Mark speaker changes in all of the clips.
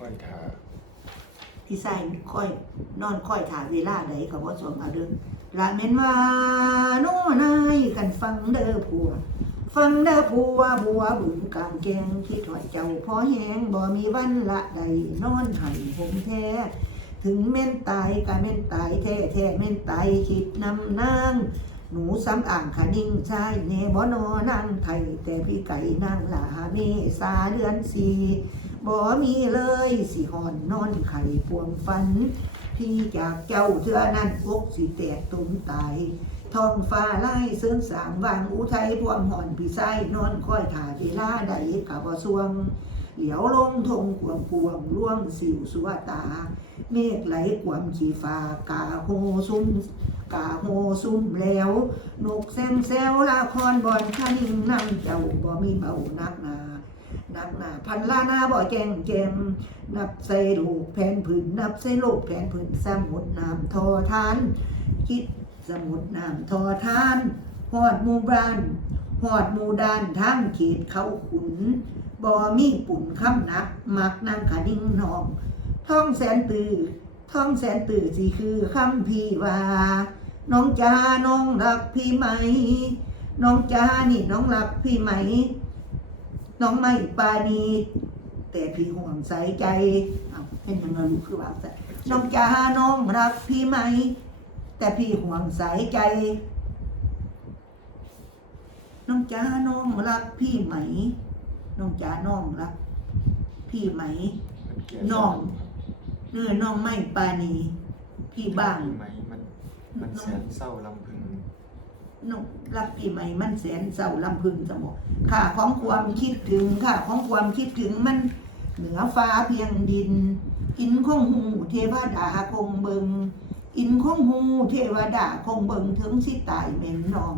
Speaker 1: ค่อยทา
Speaker 2: พี่ชายค่อยนอนค่อยถ่าเวลาใดก็บ่สวมเอาเด้อละแม่นว่าโน่นายกันฟังเด้อผัว ฟังเด้อผัวบัวบุญกลางแกงที่ถอยเจ้าพอแหงบ่มีวันละใดนอนไห้ผมแท้ ถึงแม่นตายก็แม่นตายแท้แท้แม่นตายคิดนำนางหนูซ้ำอ่างขานิ่งชายเนบ่นอนางไทยแต่พี่ไก่นางหลาเมษาเดือนสี่ บ่มีเลยสิหอนนอนไข่ปวงฟัน พี่จากเจ้าเทือนั้นอกสิแตกตุ่มตายท้องฟ้าไล่เสื่อสางวางอุทัยพวงหอนพี่ไส้นอนคอยถ่าเวลาใดกับบ่สวง เหลียวลงทงกวงกวงล่วงสิวสัวตา เมฆไหลกวมขีฟ้ากาโฮซุ่มกาโฮซุ่มแล้วนกแซงแซวละครบอนข้านิ่งนั่งเจ้าบ่มีเบานักนา นักหนาพันล้าหนาบ่แกงแกมนับใส่ลูกแผ่นผืนนับใส่ลูกแผ่นผืนสมุดน้ำทอทาน คิดสมุดน้ำทอทานหอดมูบ้านหอดมูดานทางเขตเขาขุนบ่มีปุ่นคำนัก มักนั่งขานิ่งนอง ท่องแสนตื่อท่องแสนตื่อสิคือคำพี่ว่าน้องจ้าน้องรักพี่ไหม น้องจ้านี่น้องรักพี่ไหม น้องไม่ปานีแต่พี่ห่วงใส่ใจอ้าเป็นยังไงลูกคือว่าแต่น้องจ้าน้องรักพี่ไหม แต่พี่ห่วงใส่ใจ น้องจ้าน้องรักพี่ไหม น้องจ้าน้องรักพี่ไหม
Speaker 1: น้
Speaker 2: องเนื้อน้องไม่ปานีพี่บ้าง
Speaker 1: มันมันแสนเศร้าลำพึง
Speaker 2: นกรักปีใหม่มันแสนเศร้าลำพึงสมองค่าของความคิดถึงค่าของความคิดถึงมันเหนือฟ้าเพียงดินกินข้องหูเทวดาคงเบิง อินข้องหูเทวดาคงเบิงถึงสิตายแม่นนอง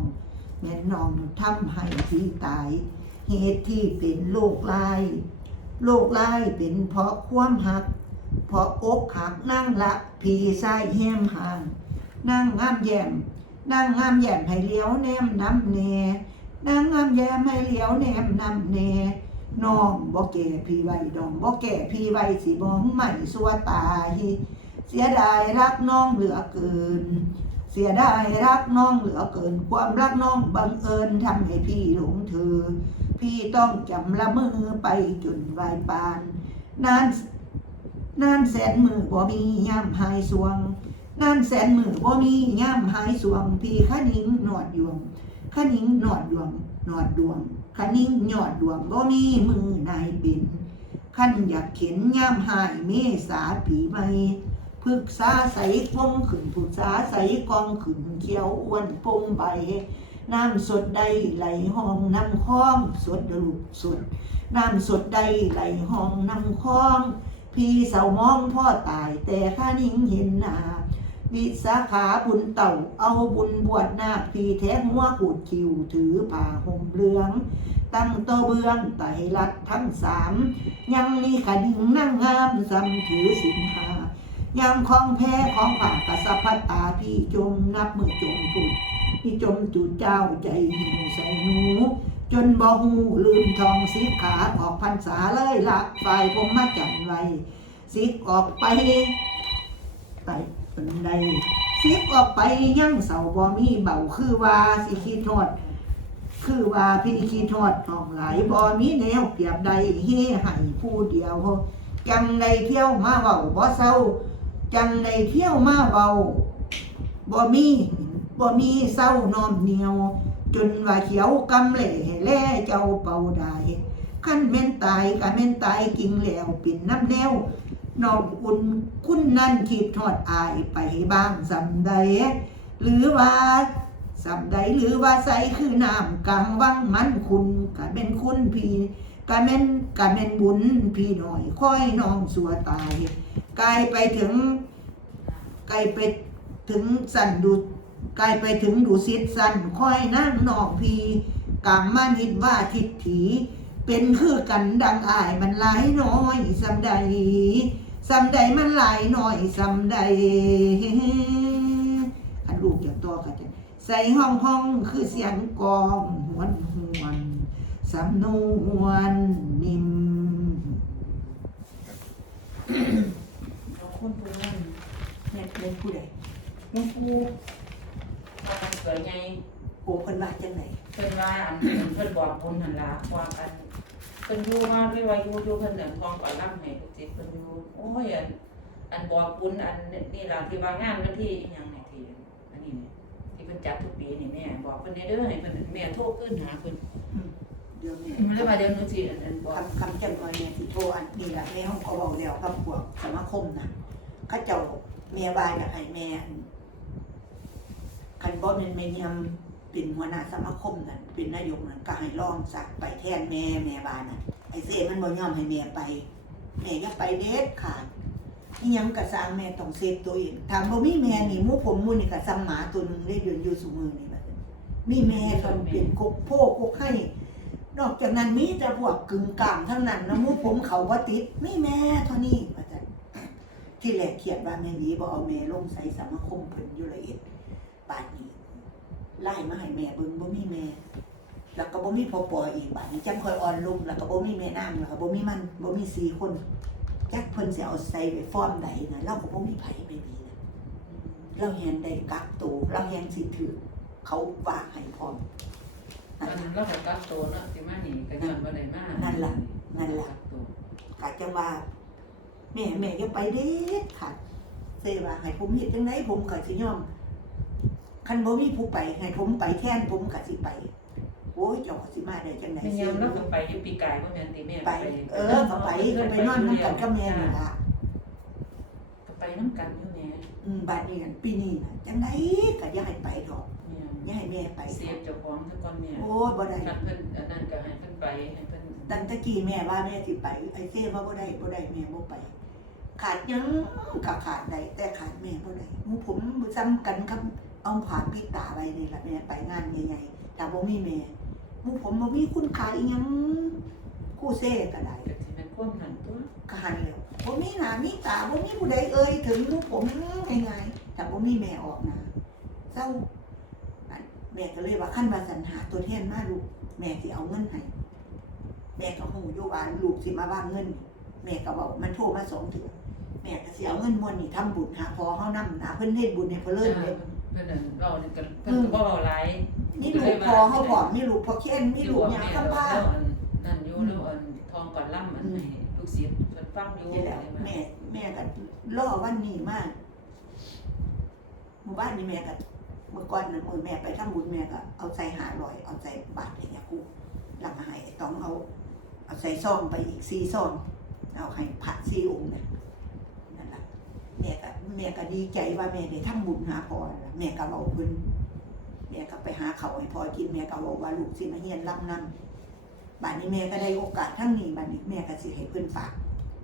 Speaker 2: แม่นนองทำให้สิตาย เหตุที่เป็นโรคลายโรคลายเป็นเพราะความหัก เพราะอกหักนั่งละพีใส่แหมห่าง นั่งงามแยม นั่งงามแย้มให้เลี้ยวแนมน้ำแน่นั่งงามแย้มให้เลี้ยวแนมน้ำแน่น้องบ่แก่พี่ไว้ดองบ่แก่พี่ไว้สิมองใหม่สัวตายเสียดายรักน้องเหลือเกิน เสียดายรักน้องเหลือเกิน ความรักน้องบังเอิญทำให้พี่หลงเธอ พี่ต้องจำละมือไปจนวายปานนานนานแสนมือบ่มีย่ำหายสวง นานแสนมือบ่มีย่ำหายสวงพี่ขนิ้งหนวดยวงขนิ้งหนวดดวงหนวดดวงขนิ้งหยอดดวงบ่มีมือนายเป็นขันอยากเข็นย่ำหายเมษาผีไม่พึกษาใสคงขึ้นผุษาใสกองขึ้นเขียวอ้วนปงใบน้ำสดใดไหลห้องน้ำคลองสดลูกสดน้ำสดใดไหลห้องน้ำคลอง พี่เสามองพ่อตายแต่ข้านิ่งเห็นหนา วิสาขาบุญเต่าเอาบุญบวชนาคพีแท้หัวกูดคิวถือผ้าห่มเหลือง ตั้งโตเบืองไตรัดทั้งสาม ยังมีขันหิงนั่งงามซ้ำถือสินหายามของแพ้ของผ่ากระสับพัดตาพี่จมนับมือจมปุดพี่จมจุดเจ้าใจหิวใส่หนูจนบ่หูลืมทองสีขาออกพรรษาเลยละฝ่ายผมมาจันไว้สิออกไป ไป เป็นใดสิกออกไปยังเสาบ่มีเบาคือว่าสิคิดทอด คือว่าพี่คิดทอดทองไหลายบ่มีแนวเปรียบใดเฮให้ผู้เดียว จังใดเที่ยวมาเว้าบ่เศร้า จังใดเที่ยวมาเว้าบ่มีบ่มีเศร้าน้อมเหนียว จนว่าเขียวกำเหล่ให้แล่เจ้าเป่าได้ขั้นแม่นตายก็แม่นตายกิงแล้วปิ่นน้ำแนว น้องอุ่นคุณนั่นคิดทอดอายไปบ้างสำใด หรือว่าสำใดหรือว่าใสคือน้ำกลางวังมันคุณก็เป็นคุณพี่ก็แม่นก็แม่นบุญพี่หน่อยค่อยน้องสัวตายกลายไปถึงไกลไปถึงสันดุไกลไปถึงดุสิตสันค่อยนั่งนองพีกรรมมานิดว่าทิฏฐิเป็นคือกันดังอายมันหลายน้อยสำใด สำใดมันหลายน้อยสำใดอันลูกอยากต่อกันจ้ะใส่ห้องห้องคือเสียงกลองหวนหวนสำนวนนิ่ม
Speaker 3: เอาคนผู้นั้น
Speaker 2: แม่เป็นผู้ใด
Speaker 3: หลวงปู่ว่ามันเกิดไง
Speaker 2: โอ้เพิ่นว่าจังได
Speaker 3: เพิ่นว่าอันเพิ่นบอกบุญหันละว่าอัน เพิ่นอยู่มาไม่ว่าอยู่อยู่เพิ่นเดินทองก่อนล่ำให้ลูกศิษย์เพิ่นอยู่โอ้ยอันอันบอกบุญอันนี่ล่ะที่ว่างานวันที่อิหยังไงที่อันนี้เนี่ยที่เพิ่นจัดทุกปีนี่แม่บอกเพิ่นเด้อให้เพิ่นแม่โทรขึ้นหาเพิ่น
Speaker 2: อืมเดี๋ยวแม่
Speaker 3: มันเลยว่าเดี๋ยวหนูสิอันนั้นบอก
Speaker 2: คำคำแจังว่าแม่สิโทรอันนี้แหละแม่ห้องก็เว้าแล้วกับพวกสมาคมนะเขาเจ้าแม่ว่าอยากให้แม่คันบ่แม่นแม่ยำ เป็นหัวหน้าสมาคมนั่นเป็นนายกนั่นก็ให้รองสักไปแทนแม่แม่ว่านน่ะไอ้เซ่มันบ่ยอมให้แม่ไปแม่อย่าไปเด็ดขาดอีหยังก็สางแม่ต้องเซฟตัวเองถามบ่มีแม่นี่มู่ผมมู่นี่ก็ซ้ำหมาตัวหนึงได้เดือนอยู่ซุมื้อนี่บัดมีแม่ก็เป็นกกโพกกให้ นอกจากนั้นมีแต่พวกกึ่งกลางทั้งนั้นนะมู่ผมเขาบ่ติดมีแม่เท่านี้ว่าซั่นที่แรกเขียนว่าแม่หวีบ่เอาแม่ลงใส่สมาคมเพิ่นอยู่ละเอียดปานนี้ ไล่มาให้แม่เบิ่งบ่มีแม่แล้วก็บ่มีพ่อปออีกบาดนี้จำค่อยอ่อนลงแล้วก็บ่มีแม่นางแล้วก็บ่มีมันบ่มีสี่คนจักเพิ่นสิเอาใส่ไว้ฟอร์มใดนะเราก็บ่มีไผไม่มีนะเราแฮนได้กักตัวเราแฮนสิถือเขาฝากให้พร้อม
Speaker 3: ตอนนั้นเราก็กักตัวเนาะสิมานี่ก็ย้อนบ่ได้มา
Speaker 2: นั่
Speaker 3: นั่
Speaker 2: นล่ะนั่นล่ะกะจังว่าแม่แม่อย่าไปเด็ดขาดเสว่าให้ผมเฮ็ดจังไดผมก็สิยอม คันบ่มีผู้ไปให้ผมไปแทนผมก็สิไปโอ้ยเจ้าก็สิมาได้จังได
Speaker 3: แม่
Speaker 2: สิ
Speaker 3: ยามเราก็ไปอยู่ปีกายบ่แม่นติแม่
Speaker 2: ไป เออก็ไปก็ไปนอนนํกันกับแม่นี่ล่ะ
Speaker 3: ก็ไปนํกันอยู่แม่
Speaker 2: อืมบัดนี้กันปีนี้น่ะจังไดก็อย่าให้ไปดอก
Speaker 3: แม่
Speaker 2: อย่าให้แม่ไป
Speaker 3: เสียบเจ้าของซะก่อนแม่
Speaker 2: โอ้ยบ่ได้
Speaker 3: คันเพิ่นอันนั้นก็ให้เพิ่นไปให้เพิ่น
Speaker 2: ตั้งแต่กี้แม่ว่าแม่สิไปไอ้เซ่ว่าบ่ได้บ่ได้แม่บ่ไปขาดหยังก็ขาดได้แต่ขาดแม่บ่ได้หมู่ผมบ่ซ้ำกันกับ เอาผ่าปิดตาไว้นี่ล่ะแม่ไปงานใหญ่ๆแต่บ่มีแม่หมู่ผมบ่มีคุณค่าอีหยังคู่เซ่ก็ได้
Speaker 3: ก็สิเป็นความหันตัว
Speaker 2: ก็หันแล้วบ่มีหน้ามีตาบ่มีผู้ใดเอ่ยถึงหมู่ผมง่ายๆแต่บ่มีแม่ออกหน้าเศร้าอันแม่ก็เลยว่าคันว่าสรรหาตัวแทนมาลูกแม่สิเอาเงินให้แม่ก็ฮู้อยู่ว่าลูกสิมาวางเงิน แม่ก็บอกมันโทรมาสองเถื่อแม่ก็สิเอาเงินมวลนี่ทำบุญหาพอเฮานำนะเพิ่นเฮ็ดบุญให้เพิ่นเลิศเลย
Speaker 3: เพิ่นนั่นเรานี่ก็เพิ่นก็บ่เว้าหลาย
Speaker 2: นี่ลูกพอเฮาพร้อมมีลูกพอเค้นมีลูกหยังคำพา
Speaker 3: แล้วอันนั่นอยู่แล้วอันทองก่อนล่ำอันให้ลูกศิษย์เพิ่นฟังอยู่
Speaker 2: นี่แหละแม่แม่ก็รอวันนี้มากหมู่บ้านนี่แม่ก็เมื่อก่อนน่ะมื้อแม่ไปทำบุญแม่ก็เอาใส่หาลอยเอาใส่บาตรให้ยาคูหลังมาให้ต้องเอา เอาใส่ซองไปอีก4ซองเอาให้พระ4องค์น่ะนั่นล่ะ แม่ก็แม่ก็ดีใจว่าแม่ได้ทำบุญหาพ่อน่ะแม่ก็เว้าเพิ่นแม่ก็ไปหาเขาวให้พ่อกินแม่ก็บอกว่าลูกสิมาเฮียนรับนำบัดนี้แม่ก็ได้โอกาสทั้งนี้บัดนี้แม่ก็สิให้เพิ่นฝาก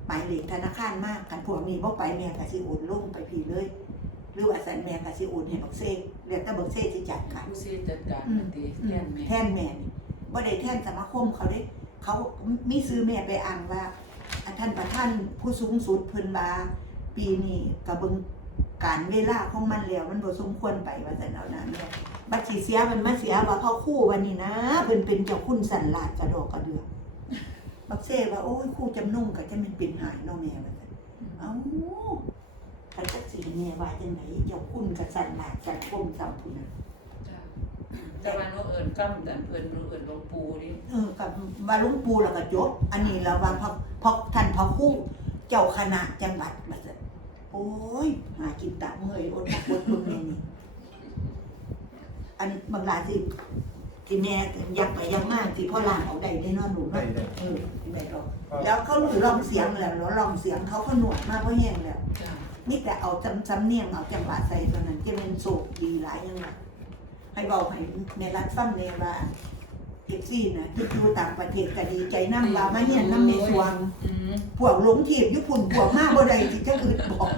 Speaker 2: หมายเลขธนาคารมากกันพวกนี้บ่ไปแม่ก็สิโอนลงไปพี่เลยหรือว่าสันแม่ก็สิโอนให้บักเซ่เรียกแต่บักเซ่สิจัดการ
Speaker 3: ผู้ศิษย์จัดการติแทนแม่
Speaker 2: แทนแม่นี่บ่ได้แทนสมาคมเขาเด้เขามีซื้อแม่ไปอ่านว่าอันท่านประธานผู้สูงสุดเพิ่นว่า ปีนี้ก็เบิ่งการเวลาของมันแล้วมันบ่สมควรไปว่าซั่นเอานั้นเด้อบัดสิเสียมันมาเสียว่าเขาคู่วันนี้นะเพิ่นเป็นเจ้าคุณสันลาดกระดอกกระเดือกบักเซ่ว่าโอ้ยคู่จำนงก็จะมันเป็นหายเนาะแม่ว่าซั่นเอ้าขันจักสีเนี่ยว่าจังไหนเจ้าคุณกับสันหลาดกันกลมสามพุ่นน่ะ
Speaker 3: แต่ว่าหนูเอิ้นกำแต่เพิ่นหนูเอิ้นหลวงปู่นี่
Speaker 2: เออกับว่าหลุงปูแล้วก็จบอันนี้เราว่าพอพอท่านพอคู่ เจ้าคณะจังหวัดบัดนั้นโอ้ย หากินตะเมื่อยอดทักอดทนแม่นี่อันบางรายสิที่แม่อยากไปอยังมากที่พ่อล่างเอาได้ได้เนอนหนู
Speaker 1: ได้
Speaker 2: เนาะ
Speaker 1: ได้
Speaker 2: เออได้หรอกแล้วเขาหนูลองเสียงแล้วเนาะลองเสียงเขาก็หนวดมากเพราะแห้งแล้ว
Speaker 3: จ้ะ
Speaker 2: นี่แต่เอาจำจำเนียงเอาจังหวะใส่ตัวนั้นจะเป็นโศกดีหลายอยังไงให้บอกให้ในรัฐฟังเลยว่า เอฟซีนะที่อยู่ต่างประเทศก็ดีใจน้ำลามาเฮียนน้ำในสวง
Speaker 3: อืม
Speaker 2: พวกหลงทีบญี่ปุ่นพวกมาบ่ได้ที่จะอื่นบอก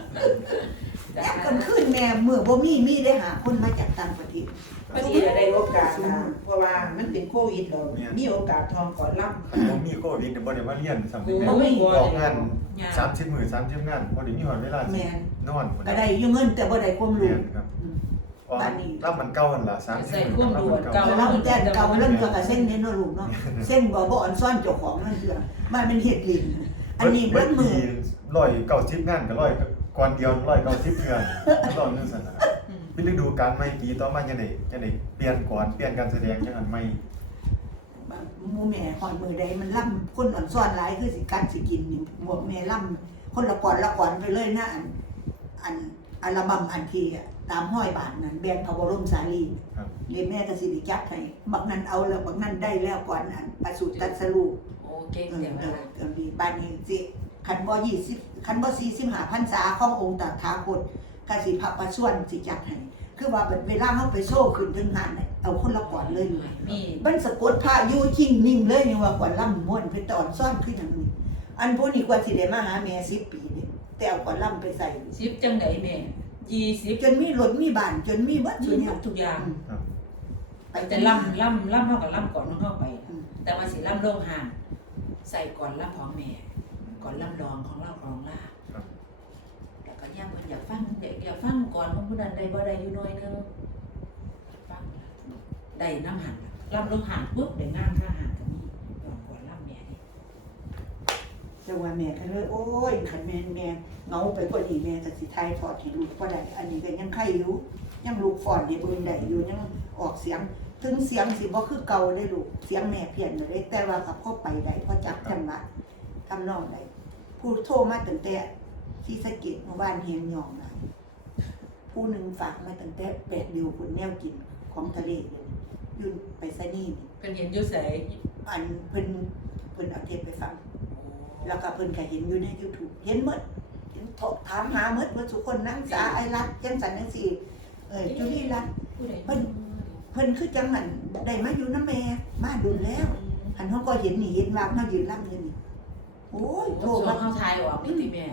Speaker 3: จ้ะ
Speaker 2: แอบกันขึ้นแม่เมื่อบ่มีมีได้หาคนมาจากต่างประเทศ
Speaker 4: พอดีเราได้โอกาสนะเพราะว่ามันเป็นโควิดเรามีโอกาสทองก่อนรับ
Speaker 1: ผมมีโควิดบ่ได้มาเรียนสำ
Speaker 3: โอ้
Speaker 1: เร็จ
Speaker 3: ไม่บ่
Speaker 1: ออกงาน
Speaker 3: ยาก
Speaker 1: 30มื้อ30งานบ่ได้มีหอดเวลา
Speaker 2: แม่น
Speaker 1: นอนพุ่น
Speaker 2: ก็ได้อยู่เงินแต่บ่ได้ความ
Speaker 1: เรี
Speaker 2: รู้
Speaker 1: ยนครับ
Speaker 2: อืม
Speaker 1: ว่า
Speaker 2: บ้านนี้
Speaker 1: รับมันเก่าหั่นล่ะ30
Speaker 3: ใส่
Speaker 1: มื้อ
Speaker 3: ความรู้
Speaker 1: รับมัน
Speaker 3: เก่า
Speaker 2: แต่เราแจ้งเก่าเรื่องเกี่ยวกับเส้นนี้เนาะลูกเนาะ เส้นบ่บ่อ่อนซ่อนเจ้าของนั่นคือมันเป็นเฮ็ดลิงอันนี้เบิ่งมือ
Speaker 1: มร้อยเก้าสิบงานก็ร้อยก่อนเดียวร้อยเก้าสิบเดือนตอนนึงสั่นนะครับ
Speaker 3: อืม
Speaker 1: เป็นฤดูกาลใหม่ปีต่อมาจังได๋จังได๋เปลี่ยนก่อนเปลี่ยนการแสดงจังอันใหม่
Speaker 2: บางหมู่แม่หอยมือใดมันล่ำคนอ่อนซ้อนหลายคือสิกันสิกินนี่หมวกแม่ล่ำคนละก่อนละก่อนไปเลยนะอันอันอัลบั้มอันที่อะ ตามห้อยบาทนั้นแบรนด์พระบรมสารี
Speaker 1: ครับ
Speaker 2: เลยแม่ก็สิได้จัดให้บักนั้นเอาแล้วบักนั้นได้แล้วก่อนอันประสูติตรัสรู้
Speaker 3: โอ้เก่ง
Speaker 2: เออ
Speaker 3: เดี๋ยว
Speaker 2: เอ
Speaker 3: ว่า
Speaker 2: อเออดีบ้านนี้สิคันบ่ยี่สิบคันบ่สี่สิบห้าพรรษาขององค์ตถาคตก็สิพระประส่วนสิจัดให้คือว่าเวลาเฮาไปโซ่ขึ้นถึงหานน่ะเอาคนละก่อนเลย
Speaker 3: มี
Speaker 2: มันสะกดพระอยู่จริงนิ่งเลยนี่ว่าก่อนล่ำม่วนเพิ่นตอนซ่อนขึ้นอย่างนี้อันพวกนี้กว่าสิได้มาหาแม่10ปีนี่แต่เอาก่อนล่ำไปใส่
Speaker 3: สิบจังไดแม่ ยี่สิบ
Speaker 2: จนมีรถมีบ้านจนมีวัด
Speaker 3: มี
Speaker 2: สุ
Speaker 3: หม
Speaker 2: เนี่ย
Speaker 3: ดทุกอย่าง
Speaker 1: ครับ
Speaker 2: ไป
Speaker 3: แต่
Speaker 2: แต่
Speaker 3: ล่ำ
Speaker 2: ล่ำ
Speaker 3: ล่ำล่ำเท่ากับล่ำก่อนน้องเข้าไป
Speaker 2: อืม
Speaker 3: แต่ว่าสิล่ำโลงหานใส่ก่อนล่ำของแม่ ก่อนล่ำรองของเราของล่า
Speaker 1: ครับ
Speaker 3: แล้วก็ย่างมันอยากฟังอยากอยากฟังก่อนของผู้นั้นใดบ่ได้อยู่หน้อยนึงฟังได้น้ำหันล่ำโลงหานปุ๊บได้งานค่าหันก็มีก่อนก่อนล่ำแม่นี่
Speaker 2: จังว่าแม่ก็เลยโอ้ยคันแม่แม่เหงาไปกว่านี้แม่ก็สิทายทอดให้ลูกบ่ได้ อันนี้ก็ยังไข่อยู่ยังลูกฟอนให้เบิ่งได้อยู่ยังออกเสียง ถึงเสียงสิบ่คือเก่าได้ลูกเสียงแม่เพี้ยนอยู่เด้แต่ว่าก็พอไปได้พอจับจังหวะทำนองได้ผู้โทรมาตั้งแต่ที่สะเก็ดเมื่อวานเฮียนหยองนะผู้หนึ่งฝากมาตั้งแต่แปดเดียวคุณแนวกินของทะเลเลยอยุ่นไปซะนี่นี่
Speaker 3: เพิ่นเห็นอยู่ไส
Speaker 2: อันเพิ่นเพิ่นเอาเทปไปฟัง แล้วก็เพิ่นก็เห็นอยู่ใน YouTube เห็นหมดเห็นโทรถามหาหมดว่าทุกคนนางสาไอรัดจังสันจังซี่เอ้ยจุลีรัตน์
Speaker 3: ผู้ใด
Speaker 2: เพิ่นเพิ่นคือจังหันได้มาอยู่นำแม่มาดุนแล้วหันเฮาก็เห็นนี่เห็นว่าเฮายืนรับอยู่นี่โอ้ยโทร
Speaker 3: โทร
Speaker 2: มา
Speaker 3: มาเฮาทายออกนี่ติแม่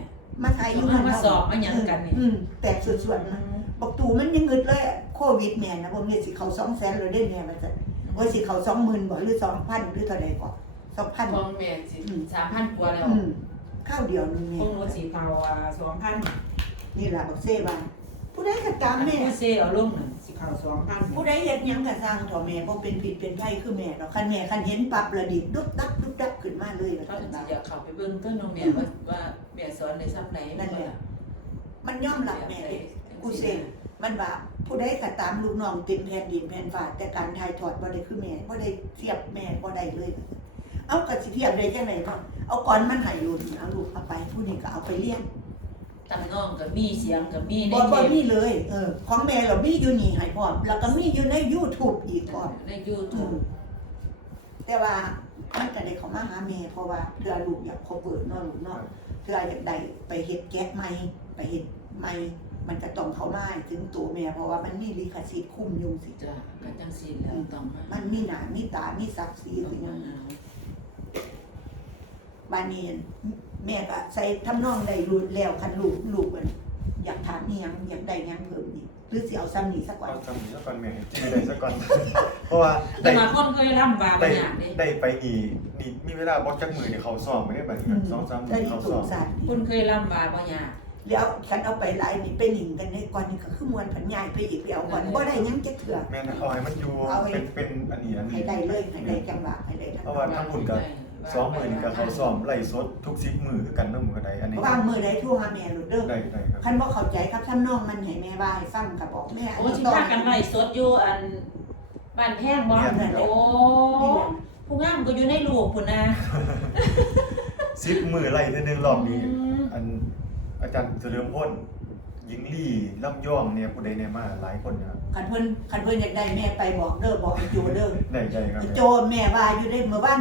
Speaker 2: มาถ่ายอยู่หั่น
Speaker 3: มาสอบมาหยังกันนี่
Speaker 2: อืมแตกส่วนๆนะบอกตู่มันยังงึดเลยโควิดแม่นะบ่แม่นสิเข้า200,000แล้วเด้แม่ว่าซั่นว่าสิเข้า20,000บ่หรือ2,000หรือเท่าใดก่อน 2,000
Speaker 3: ของแม่สิสามพันกว่าแล้ว
Speaker 2: อืมข้าวเดียวนึง
Speaker 3: ข
Speaker 2: แม่
Speaker 3: องหนูสีเขาอ่าสองพัน
Speaker 2: นี่ล่ะบักเซ่ว่าผู้ใดก็ตามแม่
Speaker 3: ผู้เซเอาลงน่ะสีเขาสองพัน
Speaker 2: ผู้ใดเฮ็ดหยังก็สร้างเถอะแม่บ่เป็นผิดเป็นไผคือแม่ดอกคันแม่คันเห็นปรับระดิบดุบดับดุบดับขึ้นมาเลยว่า
Speaker 3: เขา
Speaker 2: ซั่น
Speaker 3: จะ
Speaker 2: ว่า
Speaker 3: อยากเข้าไปเบิ่งต้นน้องแม่ว่าว่าแม่สอนในซ้ำไหน
Speaker 2: นั่นแหละมันยอมรับแม่เด้กูเซ่มันว่าผู้ใดก็ตามลูกน้องเต็มแผ่นดินแผ่นฟ้าแต่การถ่ายทอดบ่ได้คือแม่บ่ได้เทียบแม่บ่ได้เลย เอาก็สิเทียบได้จังได๋เนาะเอาก่อนมันให้อยู่นี่เอาลูกเอาไปผู้นี้ก็เอาไปเลี้ยง
Speaker 3: ตำน้องก็มีเสียงก็มีใน
Speaker 2: บ่
Speaker 3: เท
Speaker 2: บ่
Speaker 3: ป
Speaker 2: มีเลย เออ ของแม่เรามีอยู่นี่ให้พร้อมแล้วก็มีอยู่ใน YouTube อีกพร้อม
Speaker 3: ใน
Speaker 2: อื
Speaker 3: YouTube
Speaker 2: มแต่ว่ามันก็ได้เข้ามาหาแม่เพราะว่าเพื่อลูกอยากขอเปิดเนาะลูกเนาะเพื่ออยากได้ไปเฮ็ดแก๊สใหม่ไปเฮ็ดใหม่มันก็ต้องเข้ามาให้ถึงตัวแม่เพราะว่ามันมีลิขสิทธิ์คุ้มอยู่สิ
Speaker 3: จ้ะก็จังซี่แล้วต้องมา
Speaker 2: มันมีหน้ามีตามีศักดิ์ศรี
Speaker 3: ต้อง
Speaker 2: สิ
Speaker 3: มา
Speaker 2: มัน
Speaker 3: เอา
Speaker 2: บานนี้แม่ก็ใส่ทำนองได้รู้แล้วคันลูกลูกมันอยากถามอีหยังอยากได้หยังเพิ่มอีกหรือสิเอาซ้ำนี้สักก่อน
Speaker 1: เอาจำนี้ซะก่อนแม่จิงได้ซะก่อน เพราะว่า
Speaker 3: แต่
Speaker 1: ได้
Speaker 3: มาคนเคยร่ำว่าบ่
Speaker 1: ได้
Speaker 3: อยากเด้
Speaker 1: ได้ไปนี่นี่มีเวลาบ่จักมือนี่เขาซ้อมไม่ได้บัดนี้สองสามมื
Speaker 2: ได้
Speaker 1: อเขา
Speaker 2: ถู
Speaker 1: ซ้อกม
Speaker 2: ศาสตร์
Speaker 3: คนเคยร่ำว่าบ่อยาก
Speaker 2: แล้วฉันเอาไปไลน์นี่ไปหนิงกันในก่อนนี่ก็คือมวนผันใหญ่ไปอีกไปเอาก่อนบ่ได้หยังจะเถื่อ
Speaker 1: แม่นเอาให้มันอยู่
Speaker 2: เอาให้
Speaker 1: เป็นเป็นอันนี้อัน
Speaker 2: ให้
Speaker 1: นี้
Speaker 2: ได้เลยให้ได้จังหวะให้ได้ทั้ง
Speaker 1: เพราะว่าทั้งคุณกับ ซ้อมมือนี่ก็เขาซ้อมไล่สดทุกสิบมือคือกันนำมือใดอันนี้
Speaker 2: วางมือได้ทั่วหาแม่หลุดเด้อ
Speaker 1: ได้ได้ครับ
Speaker 2: คันบ่เข้าใจครับท่านน้องมันให้แม่ว่าให้ฟังก็บอกแม่
Speaker 3: โอ้สิพากันไล่สดอยู่อันบ้านแพงบ่โอ้
Speaker 2: นี่แหละ
Speaker 3: ผู้งามก็อยู่ในลูกพุ่นนะ
Speaker 1: สิบมือไล่เทื่อนึงรอบนี้
Speaker 3: อืม
Speaker 1: อันอาจารย์เฉลิมพลหญิงลี่ลำย่องเนี่ยผู้ใดเนี่ยมาหลายคนนะครับ
Speaker 2: คันเพิ่นคันเพิ่นอยากได้แม่ไปบอกเด้อบอกไอ้โจเด้อ
Speaker 1: ได้ใจครับ
Speaker 2: ไอ้โจแม่ว่าอยู่ได้เมื่อวาน